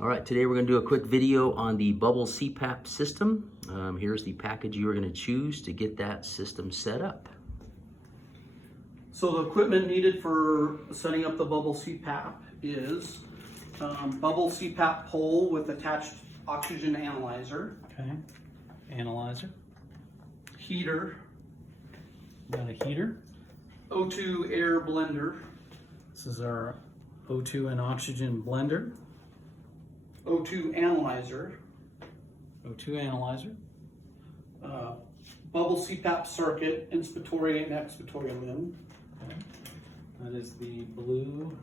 All right, today we're going to do a quick video on the bubble CPAP system. Here's the package you are going to choose to get that system set up. So the equipment needed for setting up the bubble CPAP is bubble CPAP pole with attached oxygen analyzer, Okay, analyzer, heater, got a heater. O2 air blender, This is our O2 and oxygen blender. O2 analyzer, O2 analyzer, bubble CPAP circuit, inspiratory and expiratory limb, okay. That is the blue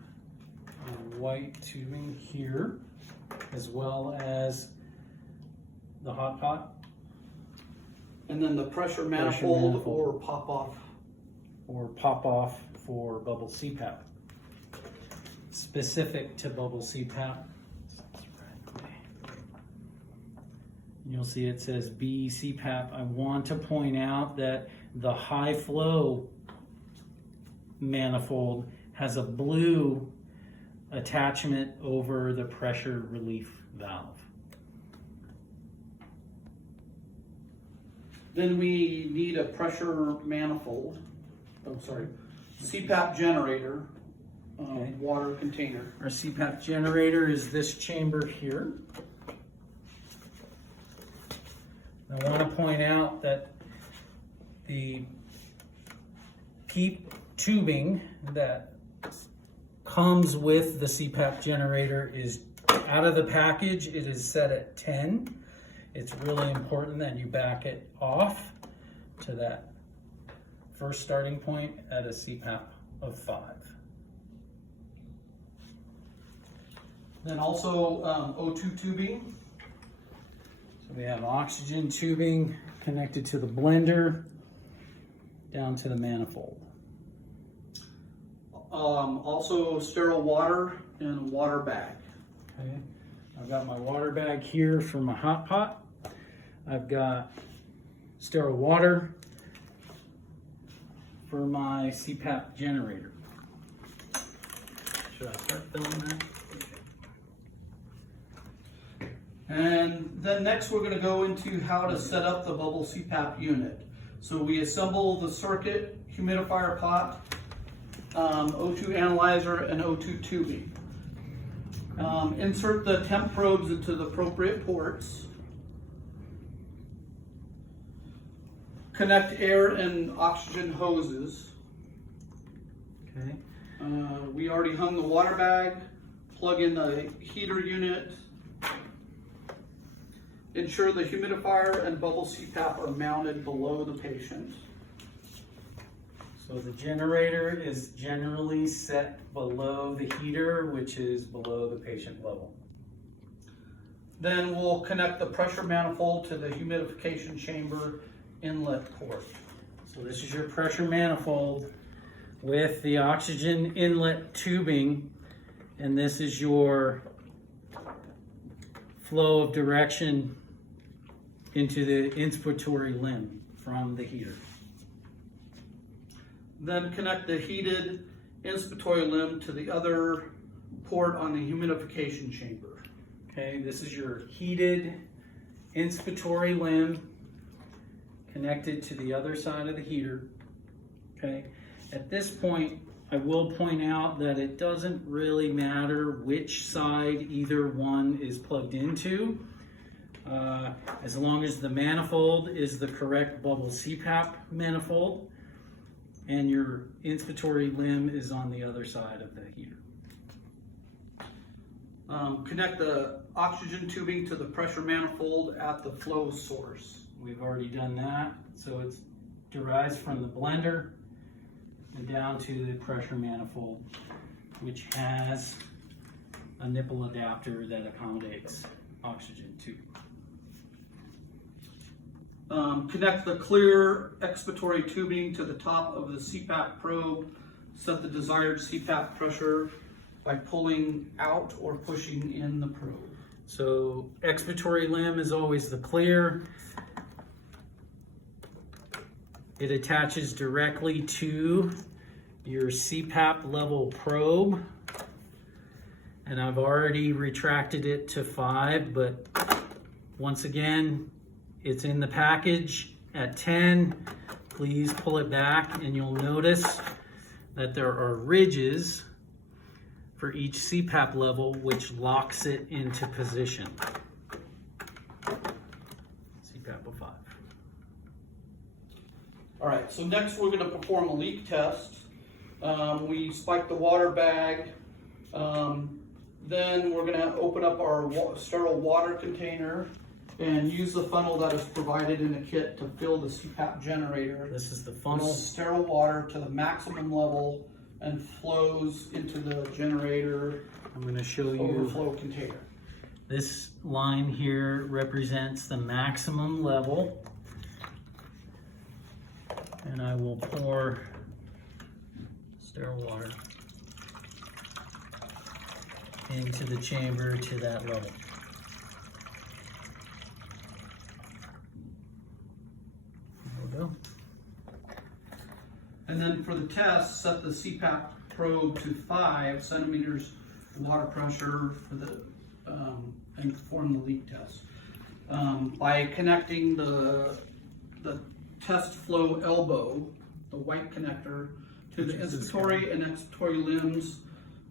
and white tubing here, as well as the hot pot and then the pressure manifold, manifold. or pop-off. or pop-off for bubble CPAP. Specific to bubble CPAP, you'll see it says B CPAP. I want to point out that the high flow manifold has a blue attachment over the pressure relief valve. Then we need a pressure manifold, CPAP generator, Okay. water container. Our CPAP generator is this chamber here. I want to point out that the PEEP tubing that comes with the CPAP generator is out of the package. It is set at 10. It's really important that you back it off to that first starting point at a CPAP of 5. Then also O2 tubing, So we have oxygen tubing connected to the blender down to the manifold. also sterile water and water bag. Okay. I've got my water bag here for my hot pot. I've got sterile water for my CPAP generator. Should I start filling that? And then next we're going to go into how to set up the bubble CPAP unit. So we assemble the circuit, humidifier pot, O2 analyzer, and O2 tubing. Insert the temp probes into the appropriate ports. Connect air and oxygen hoses. Okay. We already hung the water bag. Plug in the heater unit. Ensure the humidifier and bubble CPAP are mounted below the patient. So the generator is generally set below the heater, which is below the patient level. Then we'll connect the pressure manifold to the humidification chamber inlet port. So this is your pressure manifold with the oxygen inlet tubing, and this is your flow of direction into the inspiratory limb from the heater. Then connect the heated inspiratory limb to the other port on the humidification chamber. Okay, this is your heated inspiratory limb connected to the other side of the heater. Okay, at this point, I will point out that it doesn't really matter which side either one is plugged into, as long as the manifold is the correct bubble CPAP manifold and your inspiratory limb is on the other side of the heater. Connect the oxygen tubing to the pressure manifold at the flow source. We've already done that, so it derives from the blender and down to the pressure manifold, which has a nipple adapter that accommodates oxygen too. Connect the clear expiratory tubing to the top of the CPAP probe. Set the desired CPAP pressure by pulling out or pushing in the probe. So expiratory limb is always the clear. It attaches directly to your CPAP level probe. and I've already retracted it to 5, but once again, it's in the package at 10. Please pull it back and you'll notice that there are ridges for each CPAP level, which locks it into position. CPAP of 5. All right, so next we're going to perform a leak test. We spike the water bag. Then we're going to open up our sterile water container and use the funnel that is provided in the kit to fill the CPAP generator. This is the With funnel. sterile water to the maximum level and flows into the generator I'm going to show you. overflow container. This line here represents the maximum level. And I will pour sterile water into the chamber to that level. There we go. And then for the test, set the CPAP probe to 5 centimeters water pressure for the and perform the leak test. By connecting the test flow elbow, the white connector, to the inspiratory and expiratory limbs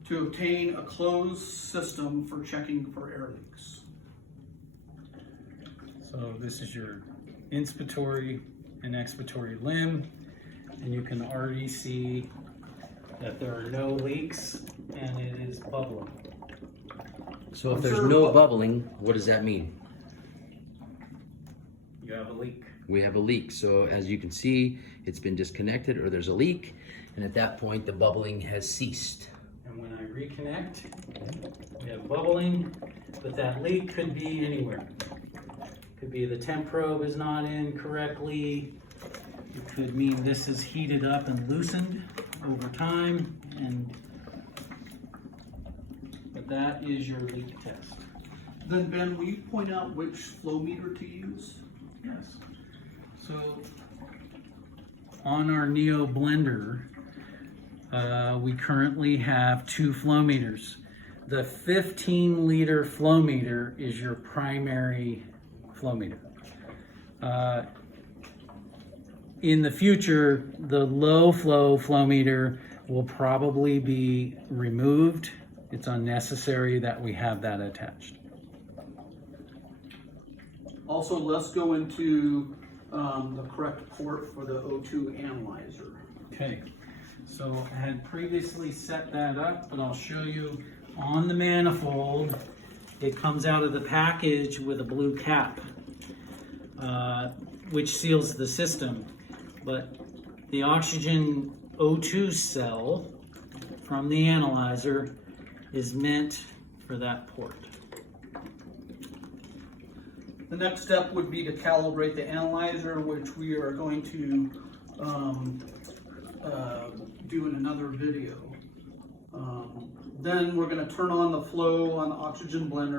to obtain a closed system for checking for air leaks. So this is your inspiratory and expiratory limb, and you can already see that there are no leaks and it is bubbling. So if there's no bubbling, what does that mean? You have a leak. We have a leak. So as you can see, it's been disconnected or there's a leak. And at that point, the bubbling has ceased. And when I reconnect, we have bubbling, but that leak could be anywhere. Could be the temp probe is not in correctly. It could mean this is heated up and loosened over time, but that is your leak test. Then Ben, will you point out which flow meter to use? Yes. So on our Neo blender, we currently have 2 flow meters. The 15-liter flow meter is your primary flow meter. In the future, the low flow meter will probably be removed. It's unnecessary that we have that attached. Also, let's go into the correct port for the O2 analyzer. Okay, so I had previously set that up, but I'll show you on the manifold. It comes out of the package with a blue cap, which seals the system. But the oxygen O2 cell from the analyzer is meant for that port. The next step would be to calibrate the analyzer, which we are going to do in another video. Then we're going to turn on the flow on the oxygen blender.